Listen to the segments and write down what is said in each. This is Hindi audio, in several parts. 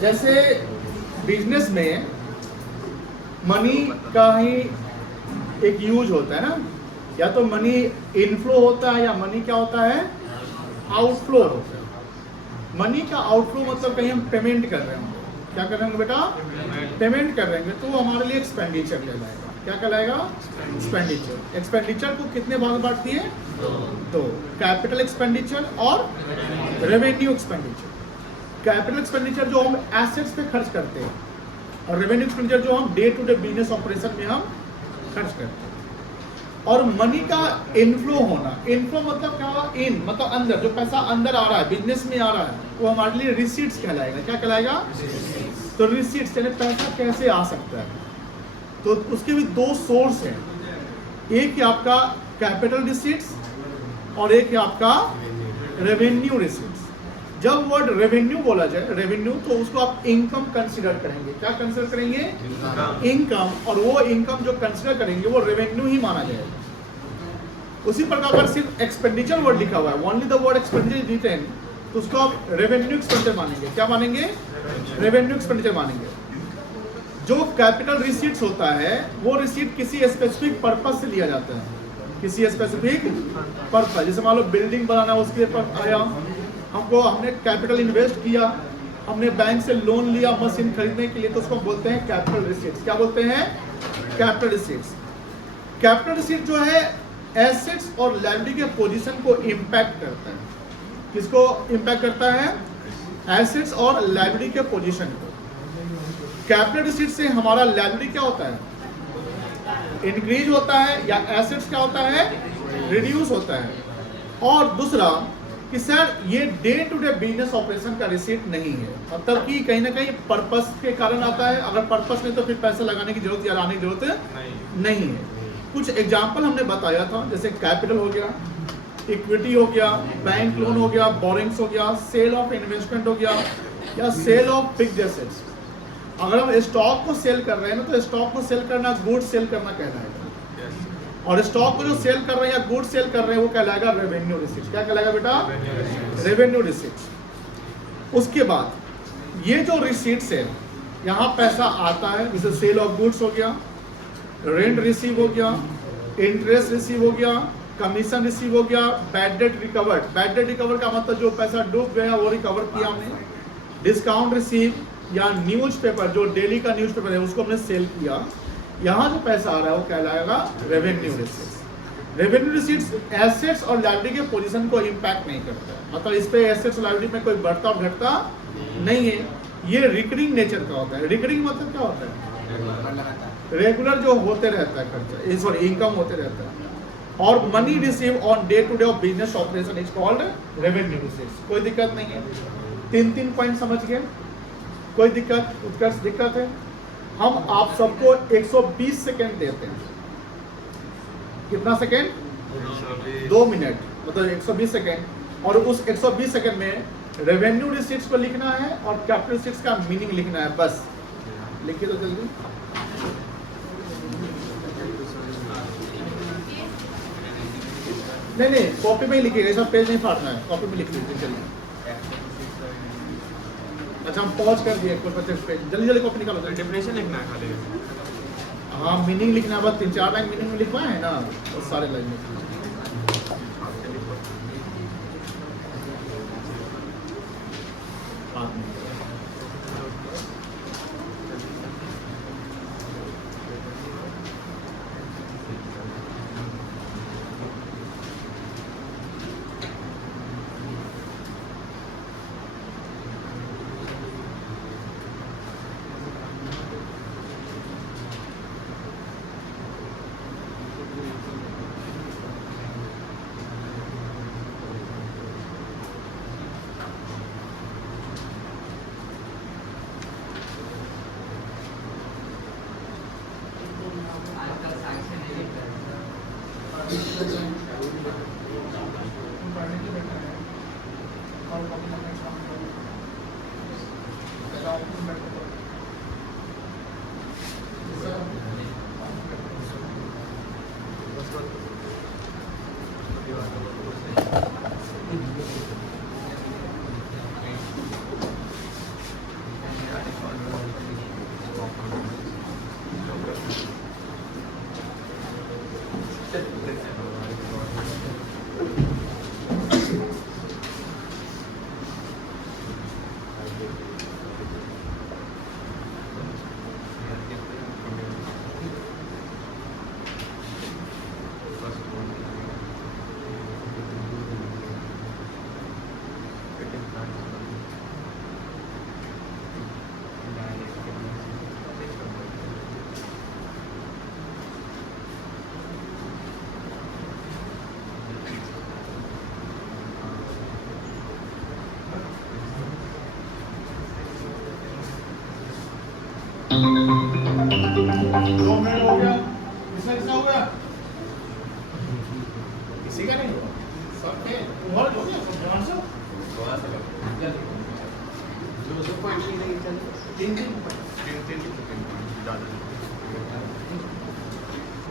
जैसे बिजनेस में मनी का ही एक यूज होता है ना, या तो मनी इनफ्लो होता है या मनी क्या होता है, आउटफ्लो होता है। मनी का आउटफ्लो मतलब कहीं हम पेमेंट कर रहे होंगे, क्या कर रहे होंगे बेटा, पेमेंट कर रहे होंगे, तो वो हमारे लिए एक्सपेंडिचर कहलाएगा। क्या कहलाएगा, एक्सपेंडिचर। एक्सपेंडिचर को कितने भाग में बांटती है, तो कैपिटल एक्सपेंडिचर और रेवेन्यू एक्सपेंडिचर। कैपिटल एक्सपेंडिचर जो हम एसेट्स पे खर्च करते हैं, और रेवेन्यू एक्सपेंडिचर जो हम day to day business operation में हम खर्च करते हैं। और मनी का इनफ्लो होना, इनफ्लो मतलब क्या हुआ, इन मतलब अंदर, जो पैसा अंदर आ रहा है, बिजनेस में आ रहा है, वो हमारे लिए रिसीट्स कहलाएगा। क्या कहलाएगा, तो रिसीट्स, यानी पैसा कैसे आ सकता है। तो उसके भी दो सोर्स हैं, एक है आपका कैपिटल रिसीट्स और एक है आपका रेवेन्यू रिसीट्स। जब वर्ड रेवेन्यू बोला जाए, रेवेन्यू, तो उसको आप इनकम कंसीडर करेंगे। क्या कंसीडर करेंगे, इनकम। और वो इनकम जो कंसीडर करेंगे वो रेवेन्यू ही माना जाएगा। उसी प्रकार अगर सिर्फ एक्सपेंडिचर वर्ड लिखा हुआ है, only the word expenditure is written, तो उसको आप रेवेन्यू एक्सपेंडिचर मानेंगे। क्या मानेंगे, रेवेन्यू एक्सपेंडिचर मानेंगे। जो कैपिटल रिसीट्स होता है, वो रिसीट किसी स्पेसिफिक पर्पस से लिया जाता है, किसी स्पेसिफिक पर्पस। जैसे मान लो बिल्डिंग बनाना, उसके पर आया, हमने कैपिटल इन्वेस्ट किया, हमने बैंक से लोन लिया मशीन खरीदने के लिए, तो उसको बोलते हैं कैपिटल रिसीट्स। क्या बोलते हैं, कैपिटल रिसीट्स। कैपिटल रिसीट जो है एसेट्स और लायबिलिटी के पोजीशन को इंपैक्ट करता है। किसको इंपैक्ट करता है, एसेट्स और लायबिलिटी के पोजीशन को। कैपिटल रिसीट से हमारा लायबिलिटी क्या होता है, इंक्रीज होता है, या एसेट्स क्या होता है, रिड्यूस होता है। और दूसरा कि सर ये day to day business operation का रिसीट नहीं है, मतलब कि कहीं ना कहीं पर्पस के कारण आता है। अगर पर्पस नहीं तो फिर पैसा लगाने की जरूरत या लाने की जरूरत नहीं है। कुछ एग्जाम्पल हमने बताया था, जैसे कैपिटल हो गया, इक्विटी हो गया, बैंक लोन हो गया, बोरिंग्स हो गया, सेल ऑफ इन्वेस्टमेंट हो गया, या सेल ऑफ फिक्स्ड एसेट्स। अगर हम स्टॉक को सेल कर रहे हैं ना, तो स्टॉक को सेल करना गुड्स सेल करना कहलाएगा, और स्टॉक को जो सेल कर रहे हैं या गुड्स सेल कर रहे हैं वो कहलाएगा रेवेन्यू रिसीट्स। क्या कहलाएगा बेटा, रेवेन्यू रिसीट्स। उसके बाद ये जो रिसीट्स है, यहाँ पैसा आता है, जैसे सेल ऑफ गुड्स हो गया, रेंट रिसीव हो गया, इंटरेस्ट रिसीव हो गया, कमीशन रिसीव हो गया, bad debt recovered. Bad debt recover का मतलब जो पैसा डूब गया वो रिकवर किया हमने, डिस्काउंट रिसीव, या न्यूज़पेपर जो डेली का न्यूज़पेपर है उसको हमने सेल किया। यहाँ जो पैसा आ रहा है वो कहलाएगा revenue receipts. Revenue receipts assets और लायबिलिटी के पोजीशन को इम्पैक्ट नहीं करता है, मतलब इस पे एसेट्स और लायबिलिटी में कोई बढ़ता और घटता नहीं है। ये रिकरिंग नेचर का होता है। रिकरिंग मतलब क्या होता है, रेगुलर जो होते रहता है खर्चा, सॉरी इनकम होते रहता है। और money receive on day to day of business operation is called revenue receipts. कोई दिक्कत नहीं है, 3 पॉइंट समझ गए, कोई दिक्कत, उत्कर्ष दिक्कत है। हम आप सबको 120 सेकेंड देते हैं। कितना सेकेंड, 2 मिनट, मतलब 120 सेकेंड। और उस 120 सेकेंड में रेवेन्यू रिसीट्स को लिखना है और कैपिटल रिसीट्स का मीनिंग लिखना है, बस। लिखिए तो जल्दी। नहीं, कॉपी में ही लिखिएगा, ऐसा पेज नहीं फाड़ना है, कॉपी में लिख लीजिए जल्दी। अच्छा, हम पॉज कर दिए, जल्दी जल्दी कॉपी निकालो। डेफिनेशन लिखना है खाली, हाँ मीनिंग लिखना है, बस 3-4 लाइन मीनिंग में लिखवाए है ना, वो सारे लाइन में। 2 मिनट हो गया, किसका हो गया? किसी का नहीं हुआ, सबके और हो गया सब ध्यान से।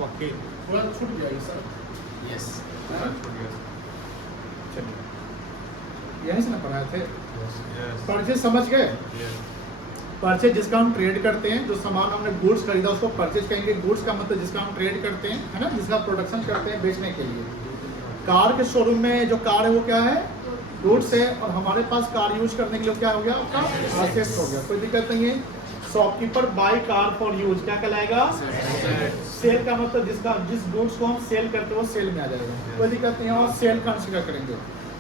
ओके, पूरा छूट गया ये सर। यस, चलिए, यहीं से ना पढ़ाए थे। यस, परचेज समझ गए? परचेज जिसका हम ट्रेड करते हैं, जो सामान हमने गुड्स खरीदा उसको परचेज कहेंगे। गुड्स का मतलब जिसका हम ट्रेड करते हैं, है ना, जिसका प्रोडक्शन करते हैं बेचने के लिए। कार के शोरूम में जो कार है वो क्या है? गुड्स है। और हमारे पास कार यूज करने के लिए क्या हो गया? आपका एसेट्स हो गया। कोई दिक्कत नहीं है। Shopkeeper by car for use क्या कहलाएगा? सेल का मतलब जिस गुड्स को हम सेल करते हैं वो सेल में आ जाएगा। कोई दिक्कत नहीं है। और सेल कंसिडर करेंगे,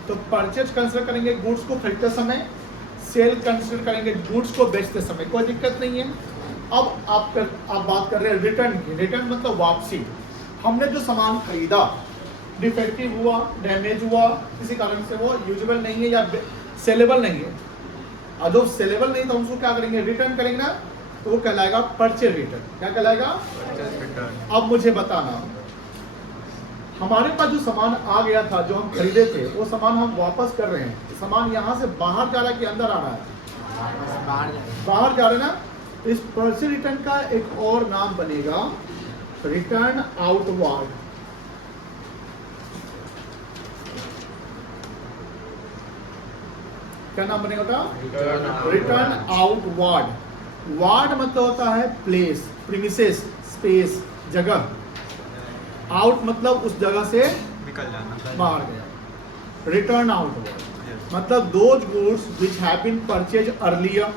तो परचेज कंसिडर करेंगे गुड्स को खरीदते समय, सेल कंसिडर करेंगे गुड्स को बेचते समय। कोई दिक्कत नहीं है। अब आप बात कर रहे हैं रिटर्न की। रिटर्न मतलब वापसी। हमने जो सामान खरीदा, डिफेक्टिव हुआ, डैमेज हुआ, किसी कारण से वो यूजेबल नहीं है या सेलेबल नहीं है, और जो सेलेबल नहीं था उसको क्या करेंगे? रिटर्न करेंगे ना, तो वो कहलाएगा परचेज रिटर्न। क्या कहलाएगा? Purchase return. अब मुझे बताना, हमारे पास जो सामान आ गया था, जो हम खरीदे थे, वो सामान हम वापस कर रहे हैं। सामान यहाँ से बाहर जा रहा है कि अंदर आ रहा है? बाहर जा रहा है ना। तो इस परचेज रिटर्न का एक और नाम बनेगा रिटर्न आउटवार्ड। क्या नाम बनेगा? Return outward. वार्ड मतलब होता है प्लेस, प्रीमिसेस, स्पेस, जगह। आउट मतलब उस जगह से निकल जाना, बाहर गया। रिटर्न आउटवर्ड मतलब those goods which have been purchase earlier.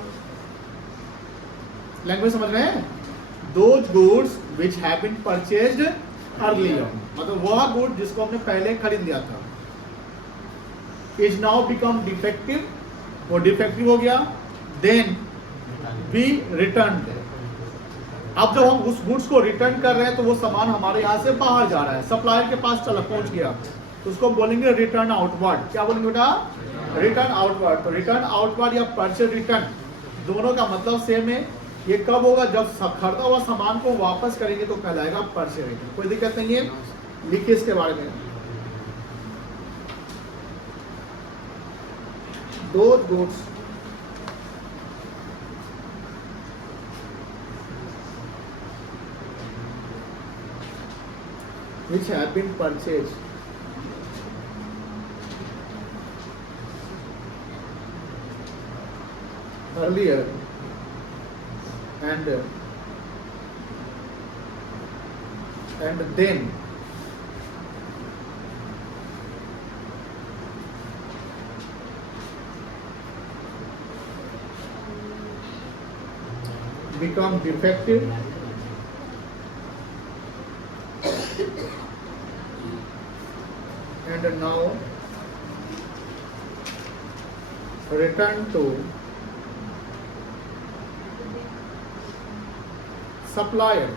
Language समझ रहे हैं? Those goods which have been purchased earlier मतलब वह गुड जिसको हमने पहले खरीद लिया था। इज नाउ बिकम डिफेक्टिव, वो डिफेक्टिव हो गया, देन बी रिटर्न। अब जब हम उस गुड्स को रिटर्न कर रहे हैं तो वो सामान हमारे यहाँ से बाहर जा रहा है, सप्लायर के पास चला पहुंच गया, तो उसको बोलेंगे रिटर्न आउटवर्ड। क्या बोलेंगे बेटा? Return outward. तो रिटर्न आउटवर्ड या परचेज रिटर्न दोनों का मतलब सेम है। ये कब होगा? जब खरीदा हुआ सामान को वापस करेंगे तो कहलाएगा परचेज रिटर्न। कोई दिक्कत नहीं है, लिखिए इसके बारे में। दो goods which have been purchased earlier and then become defective and now return to supplier.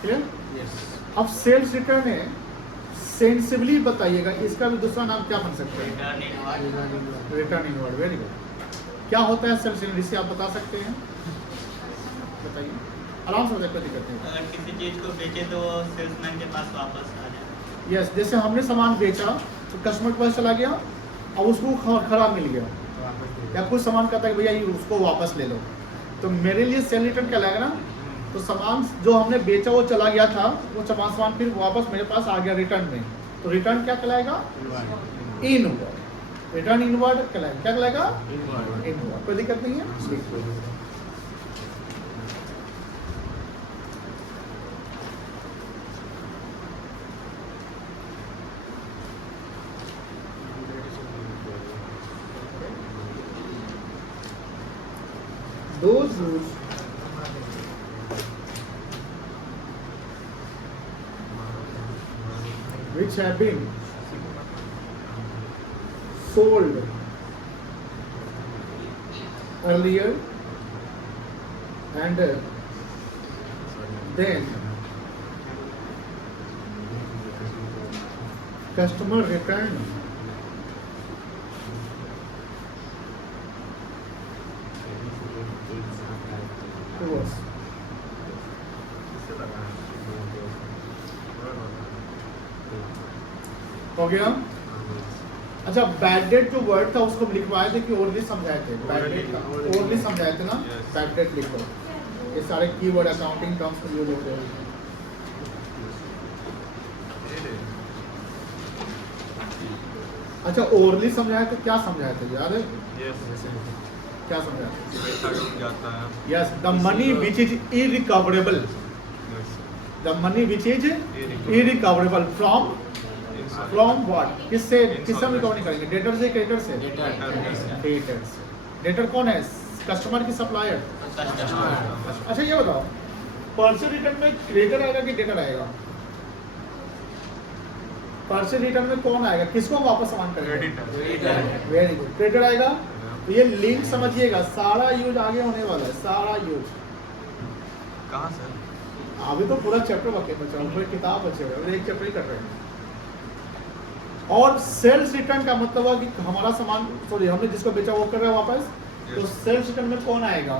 Clear? अब सेल्स रिटर्न है, सेंसिबली बताइएगा इसका भी दूसरा नाम क्या बन सकता है? Return inward. Very good. क्या होता है सेल्स रिटर्न, इससे आप बता सकते हैं? बताइए, आराम से बताइए, कोई दिक्कत नहीं। अगर किसी चीज़ को बेचे तो वो सेल्समैन के पास वापस आ जाए। यस, जैसे हमने सामान बेचा तो कस्टमर के पास चला गया, अब उसको खराब मिल गया, या कुछ सामान कहता है भैया ये उसको वापस ले लो, तो मेरे लिए सेल रिटर्न क्या लगेगा ना। तो सामान जो हमने बेचा वो चला गया था, वो सामान फिर वापस मेरे पास आ गया रिटर्न में, तो रिटर्न क्या कहलाएगा? इनवर्ड। रिटर्न इनवर्ड कहलाएगा। क्या कहलाएगा? इनवर्ड। कोई दिक्कत नहीं है। Those rules which have been sold earlier and then customer return to us. हो गया। अच्छा, बैड डेट जो वर्ड था उसको लिखवाए थे कि ओरली समझाए थे? बैड डेट का ओरली समझाए थे ना? Yes. बैड डेट लिखो। ये सारे कीवर्ड अकाउंटिंग टर्म्स में यूज होते हैं। अच्छा, ओरली समझाए तो क्या समझाए थे याद है? क्या समझाए? पैसा डूब जाता है। Yes, the money which is irrecoverable, the money which is irrecoverable from what? किससे हम रिकवर नहीं करेंगे? डेटर से, क्रेडिटर से? डेटर से। डेटर कौन है? कस्टमर की सप्लायर? अच्छा ये बताओ, पर्चेज रिटर्न में क्रेडिटर आएगा कि डेटर आएगा? पर्चेज रिटर्न में कौन आएगा? किसको हम वापस सामान करेंगे? वेरी गुड, क्रेडिटर आएगा। तो ये लिंक समझिएगा, सारा यूज आगे होने वाला है, सारा यूज। कहाँ सर? अभी तो पूरा चैप्टर बाकी बचा, पूरी किताब बचे हुए हैं, एक चैप्टर ही कर रहे हैं। और सेल्स रिटर्न का मतलब है कि हमारा सामान, सॉरी, हमने जिसको बेचा वो कर रहे हैं वापस, तो सेल्स रिटर्न में कौन आएगा?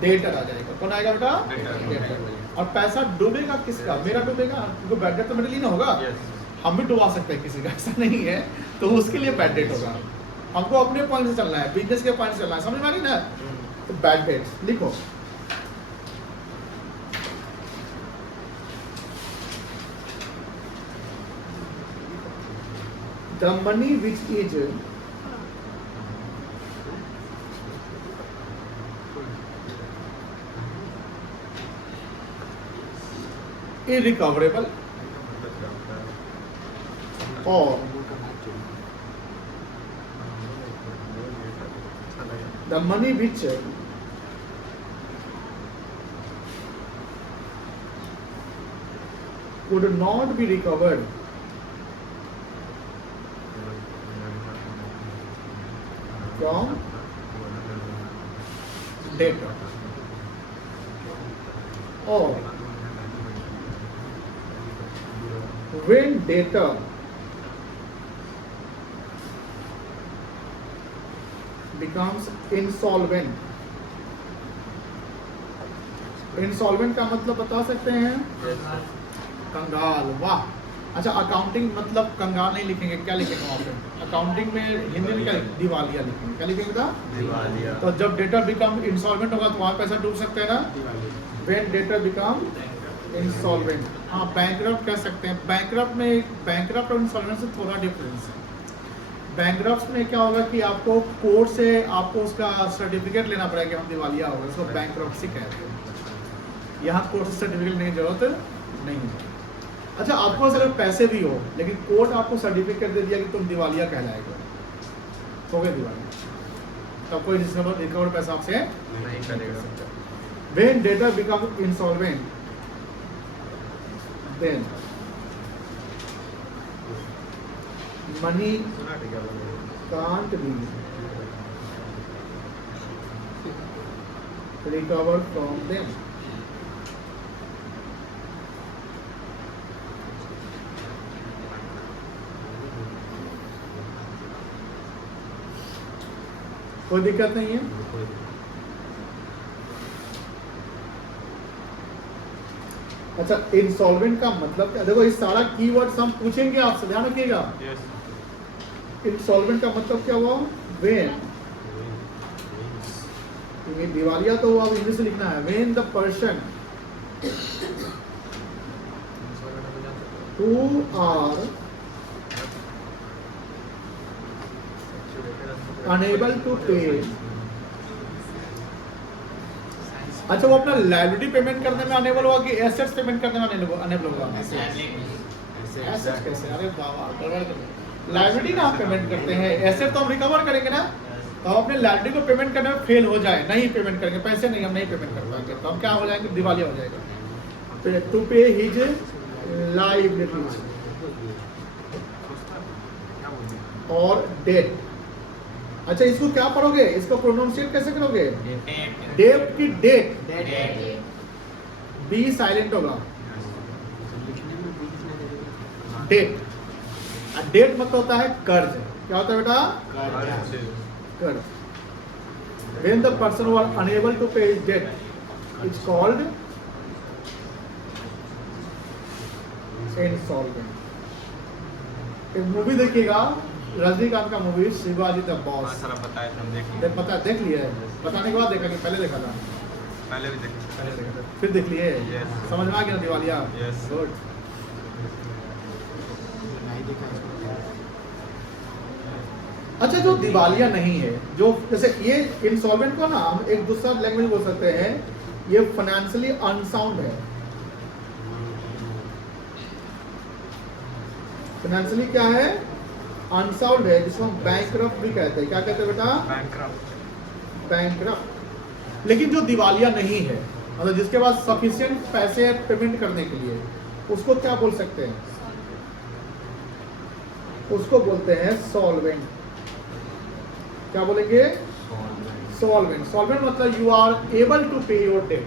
डेटर आ जाएगा। कौन आएगा बेटा? डेटर। और पैसा डूबेगा किसका? मेरा डूबेगा, क्योंकि बैड डेट तो मेरे लिए ना होगा। हम भी डुबा सकते हैं किसी का, ऐसा नहीं है, तो उसके लिए बैड डेट होगा। हमको अपने पॉइंट से चलना है, बिजनेस के पॉइंट से चलना है, समझ में आ रही ना? तो बैड डेट लिखो। The money which is irrecoverable or the money which could not be recovered from debtor or when debtor becomes insolvent। Insolvent का मतलब बता सकते हैं? कंगाल। वाह। अच्छा, अकाउंटिंग मतलब कंगाल नहीं लिखेंगे, क्या लिखेंगे वहाँ पे? अकाउंटिंग में हिंदी में क्या दिवालिया लिखेंगे। क्या लिखेंगे बेटा? दिवालिया। तो जब डेटर बिकम इंसॉल्वेंट होगा तो वहाँ पैसा डूब सकते हैं ना? When debtor become insolvent. हाँ, बैंकरप्ट कह सकते हैं। बैंकरप्ट और इंसॉल्वेंट से थोड़ा डिफरेंस है। बैंकरप्ट में क्या होगा कि आपको कोर्ट से आपको उसका सर्टिफिकेट लेना पड़ेगा कि हम दिवालिया होगा, उसको बैंकरप्सी कहते हैं। यहाँ कोर्ट से सर्टिफिकेट लेने की जरूरत नहीं है। अच्छा, आपको अगर पैसे भी हो लेकिन कोर्ट आपको सर्टिफिकेट दे दिया कि तुम दिवालिया कहलाएगा, तो गए दिवालिया, तब कोई रिकवर पैसा आपसे नहीं करेगा। When debtor becomes insolvent, then money can't be recovered from them. कोई दिक्कत नहीं है। अच्छा, इंसॉल्वेंट का मतलब क्या? देखो, इस सारा कीवर्ड्स हम पूछेंगे आपसे, ध्यान रखिएगा। इंसॉल्वेंट का मतलब क्या हुआ? व्हेन, दिवालिया तो अब इंग्लिश से लिखना है। When the person who are unable to pay. अच्छा, वो अपना लायबिलिटी पेमेंट करने में अनेबल होगा कि एसेट्स पेमेंट करने में अनेबल होगा? एसेट्स कैसे? अरे बाबा, गड़बड़ कर रहे। लायबिलिटी ना हम पेमेंट करते हैं, एसेट तो हम रिकवर करेंगे ना। तो हम अपने लायबिलिटी को पेमेंट करने में फेल हो जाए, नहीं पेमेंट करेंगे, पैसे नहीं, हम नहीं पेमेंट कर पाएंगे, तो हम क्या हो जाएंगे? दिवालिया हो जाएगा। टू पे हिज लायबिलिटीज और डेट। अच्छा, इसको क्या पढ़ोगे? इसको प्रोनाउंसिएट कैसे करोगे? डेट की डेट, बी साइलेंट होगा। डेट डेट मतलब होता है कर्ज। क्या होता है बेटा? कर्ज। When the person was unable to pay his debt, it's called insolvent. एक मूवी देखिएगा, रजनीकांत का मूवी शिवाजी द हाँ बॉस। सर आप बताए थे हम देख लिए। देख लिए? बताने के बाद देखा कि पहले देखा था? पहले भी देखे। फिर देख लिए? Yes. समझ में आ गया दिवालिया? Yes. गुड। अच्छा, जो दिवालिया नहीं है, जो जैसे ये इंसॉल्वेंट को ना हम एक दूसरा लैंग्वेज बोल सकते हैं, ये फाइनेंशियली अनसाउंड है। फाइनेंशियली क्या है? अनसाउंड है, जिसको हम बैंकरप्ट भी कहते हैं। क्या कहते हैं बेटा? बैंकरप्ट। लेकिन जो दिवालिया नहीं है, मतलब जिसके पास सफिशिएंट पैसे पेमेंट करने के लिए, उसको क्या बोल सकते हैं? उसको बोलते हैं सॉल्वेंट। क्या बोलेंगे? सॉल्वेंट। सॉल्वेंट मतलब यू आर एबल टू पे योर डेट।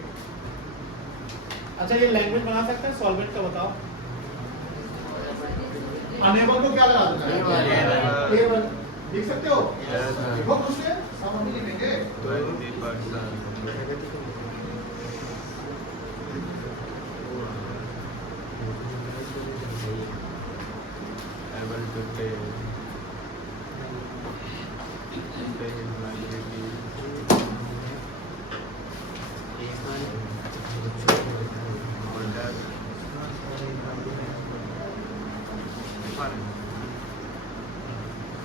अच्छा, ये लैंग्वेज बना सकते हैं सॉल्वेंट का? बताओ। अनेबल को क्या लगा देना है? एबल। लिख सकते हो? लिखो कुछ से, सब हम ही लिखेंगे। 20% able to pay his liability. Or debt.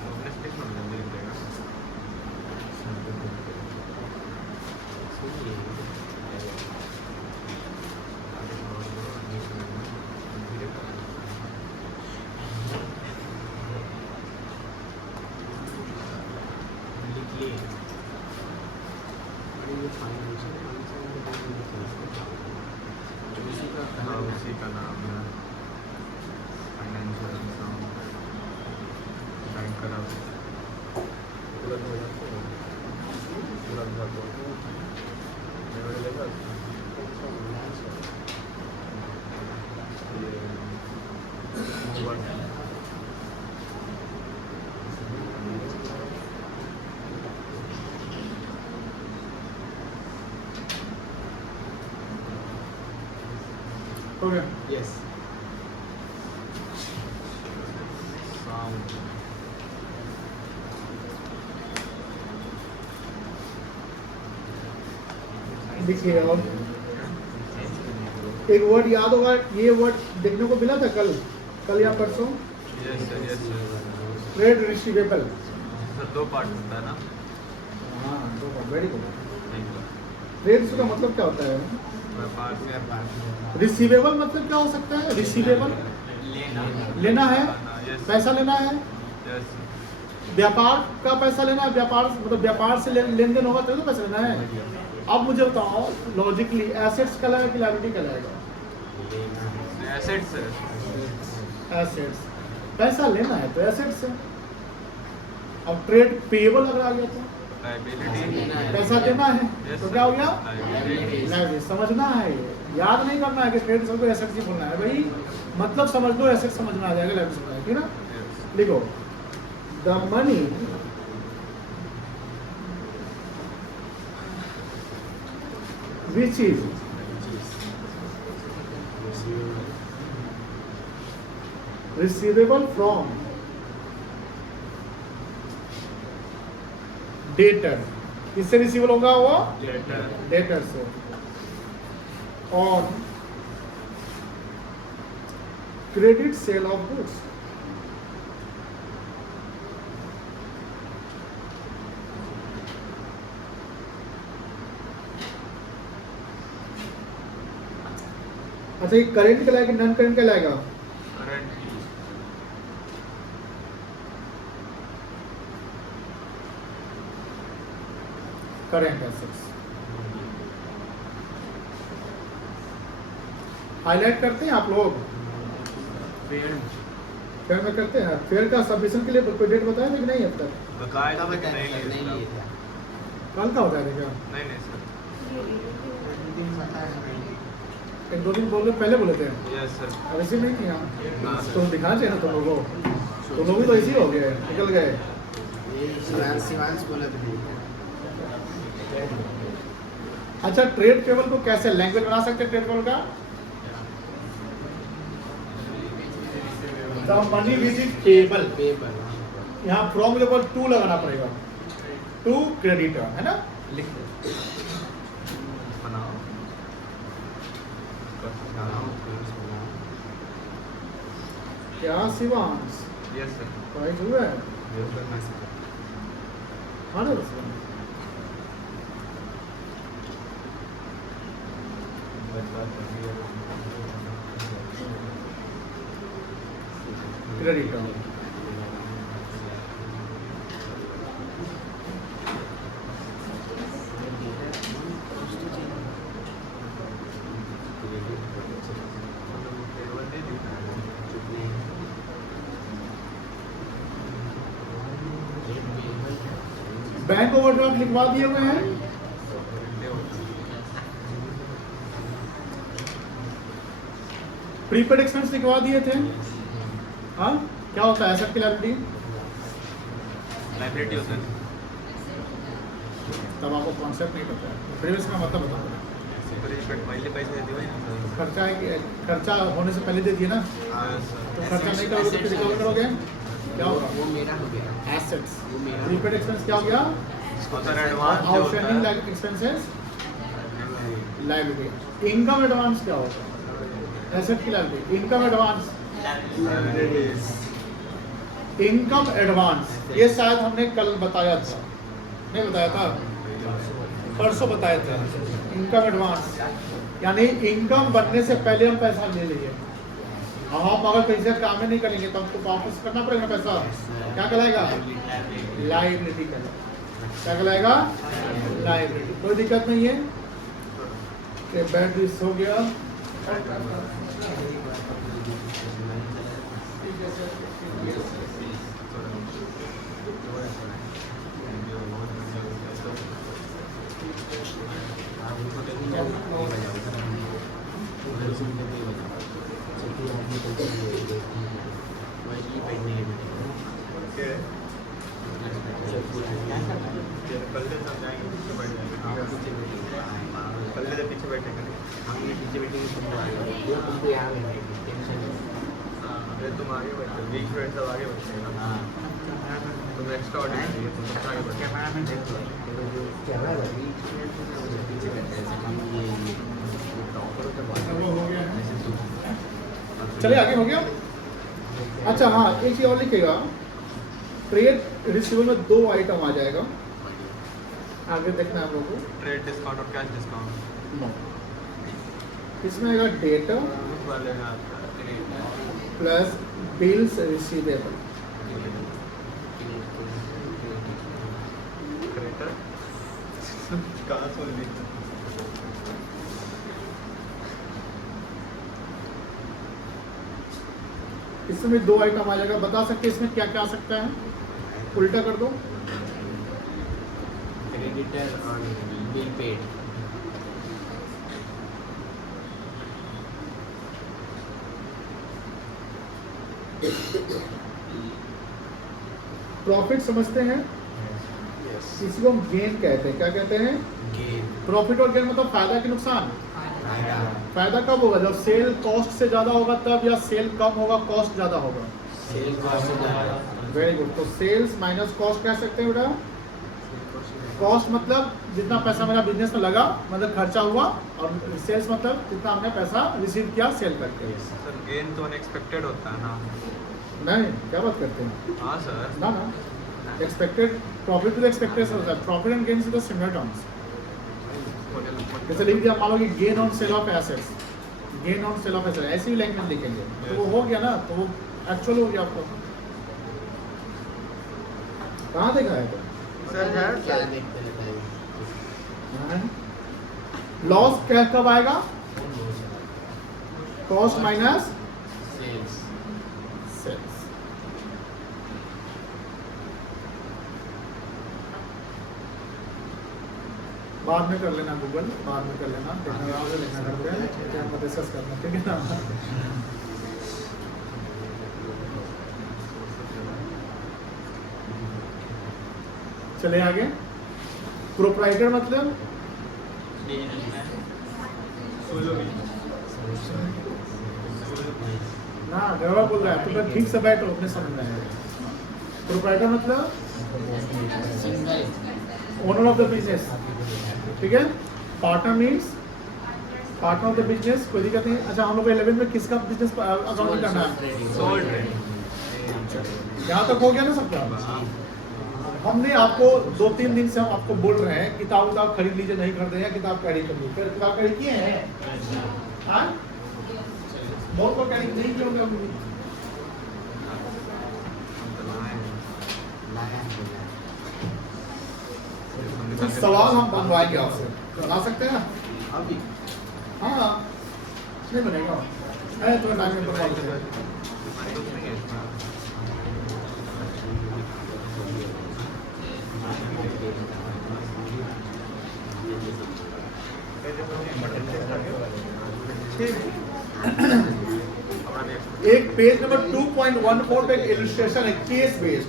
Optimistic होने लग जाएगा। हाँ, उसी का नाम है फाइनेंशियल बैंकरप्ट। हो गया? Yes. Sound. देखिए, और एक वर्ड याद होगा, ये वर्ड देखने को मिला था कल या परसों। Yes sir, yes sir. Trade receivable. Sir दो पार्ट होता है ना? हाँ, तो very good. Thank you. Trade का मतलब क्या होता है? व्यापार से रिसीवेबल मतलब क्या हो सकता है? रिसीवेबल लेना है, Yes. पैसा लेना है। Yes. व्यापार का पैसा लेना है, व्यापार मतलब व्यापार से लेन देन होगा तो पैसा लेना है। अब मुझे बताओ लॉजिकली, एसेट्स कहलाएगा कि लायबिलिटी कहलाएगा? Assets sir. एसेट्स। पैसा लेना है तो एसेट्स है। अब ट्रेड पेएबल अगर आ गया तो Liability. पैसा देना है Yes, तो sir. क्या हो गया? Liability. लायबिलिटी। समझना है, ये याद नहीं करना है कि ट्रेड सबको एसेट्स ही बोलना है भाई, मतलब समझ लो, एसेट समझ में आ जाएगा, लायबिलिटी समझ आएगी ना। Yes. लिखो, the money which is receivable from debtor, किससे रिसीवेबल होगा वो? Later. डेटर से। और क्रेडिट सेल ऑफ गुड्स, अच्छा ये करेंट कहलाएगा कि नॉन करेंट कहलाएगा? Current. Current assets. हाईलाइट करते हैं आप लोग? फेयर में करते हैं। फेयर का सबमिशन के लिए कोई डेट बताया था कि नहीं अब तक? बताया था लेकिन नहीं लिया था। कल का बताया था क्या? नहीं सर। एक दो दिन बोले, पहले बोले थे, यस सर। अब रिसीव नहीं किया हाँ तो सर। दिखा चाहिए ना तुम लोगों को। तो लोग भी तो इसी हो गए, निकल गए। ये शिवांश बोला था। अच्छा, ट्रेड टेबल को कैसे लैंग्वेज बना सकते हैं? ट्रेड टेबल का the money visit table, paper यहाँ फ्रॉम के ऊपर टू लगाना पड़ेगा, टू क्रेडिटर, है ना? लिख दो। बनाओ। क्या शिवांश यस सर। राइट हुआ है? हाँ ना शिवांश? क्रेडिटर बैंक ओवरड्राफ्ट लिखवा दिए हुए हैं। प्रीपेड एक्सपेंस लिखवा दिए थे। हाँ, क्या होता है एसेट की लायबिलिटी? लाइब्रेरी होता है। तब आपको कॉन्सेप्ट नहीं पता है, प्रीवियस का मतलब बताओ। पहले पैसे देते हो खर्चा है, खर्चा होने से पहले दे दिए ना, तो खर्चा नहीं करोगे तो फिर रिकवर करोगे, क्या होगा? वो मेरा हो गया। एसेट्स। वो मेरा प्रीपेड एक्सपेंस क्या हो गया? Outstanding expenses liability. Income advance क्या होगा? एसेट की liability. Income advance, income advance ये शायद हमने कल बताया था, नहीं बताया था? परसों बताया था। इनकम एडवांस यानी इनकम बनने से पहले हम पैसा ले लिए। हम अगर पैसे काम में नहीं करेंगे तो हमको वापस करना पड़ेगा पैसा। क्या कहलाएगा? लायबिलिटी कहलाएगा। क्या कहलाएगा? लायबिलिटी। कोई दिक्कत नहीं है कि बैड डिस हो गया। पीछे बैठे तुमको यहाँ टेंशन है। तुम आगे बैठे, वीक फ्रेंड सब आगे बैठे ना। तुम एक्स्ट्रा ऑर्डिनरी है, तुम सबसे आगे बैठे। पीछे बैठे हैं हम ये टॉपर के बाद वो हो गया है। चलिए आगे हो गया। अच्छा हाँ, एक चीज और लिखेगा, ट्रेड रिसीवेबल में दो आइटम आ जाएगा, आगे देखना है हम लोग को। ट्रेड डिस्काउंट और कैश डिस्काउंट। नो, इसमें आएगा डेटा वाले में प्लस बिल्स रिसीवेबल। क्रेडिटर कहाँ सुन ली? इसमें दो आइटम आ जाएगा। बता सकते हैं इसमें क्या क्या आ सकता है? उल्टा कर दो। क्रेडिटर और बिल पेड। प्रॉफिट समझते हैं, इसी को हम गेन कहते हैं। क्या कहते हैं? गेन। प्रॉफिट और गेन मतलब फायदा कि नुकसान? फायदा कब होगा? जब सेल कॉस्ट से ज्यादा होगा तब, या सेल कम होगा कॉस्ट ज्यादा होगा? Cell cost. Very good. तो सेल्स माइनस कॉस्ट कह सकते हैं बेटा। कॉस्ट मतलब जितना पैसा मेरा बिजनेस में लगा, मतलब खर्चा हुआ, और सेल्स मतलब जितना हमने पैसा रिसीव किया सेल करके। सर गेन तो अनएक्सपेक्टेड होता है ना? नहीं, क्या बात करते हैं? हाँ सर। ना ना, एक्सपेक्टेड प्रॉफिट टू एक्सपेक्टेड होता है। Profit and gain is the similar terms. जैसे लिख दिया, मान लो कि gain on sale of assets, gain on sale of assets, ऐसी लैंग्वेज लिखेंगे तो वो हो गया ना, तो वो एक्चुअल हो गया। आपको कहाँ देखा है? सर क्या देखते रहता है? लॉस क्या कब आएगा? Cost minus sales. सेल्स। बाद में कर लेना गूगल, बाद में कर लेना, देखना लेना करते हैं, क्या हम डिस्कस करना, ठीक है ना? चले आगे। प्रोप्राइटर मतलब बिजनेसमैन सोलो भी ना गड़बड़ बोल रहा है, तो फिर ठीक से बैठो, अपने समझ में आएगा। प्रोप्राइटर मतलब ओनर ऑफ द बिजनेस, ठीक है। Partner means partner of the business, कोई दिक्कत नहीं। अच्छा, हम लोग 11 में किसका बिजनेस अकाउंट करना है? Sole trade. यहाँ तक हो गया ना सबका? हमने आपको 2-3 दिन से हम आपको बोल रहे हैं किताब खरीद लीजिए, नहीं खरीदे हैं किताब कैरी कर लीजिए। फिर किताब कैरी किए हैं? हाँ, बहुत को कैरी नहीं किए होंगे हमने। कुछ सवाल हम बनवाएंगे आपसे, बना सकते हैं ना? हाँ, नहीं बनेगा, तो टाइम में बनवा देंगे। एक पेज नंबर 2.14 पे एक इलस्ट्रेशन है, केस बेस्ड।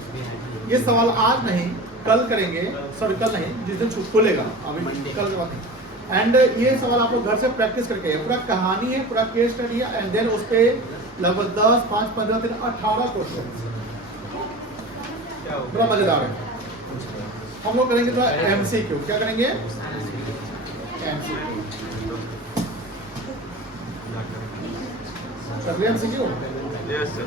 ये सवाल आज नहीं कल करेंगे, सॉरी कल नहीं, जिस दिन खुलेगा, अभी कल बात नहीं। एंड ये सवाल आपको घर से प्रैक्टिस करके, पूरा कहानी है, पूरा केस स्टडी है, एंड देन उस पे लगभग 10, 5, 15 दिन 18 क्वेश्चन, बड़ा मजेदार है। हम लोग करेंगे तो एमसीक्यू, क्या करेंगे? एमसीक्यू कर लिया एमसीक्यू। Yes, sir.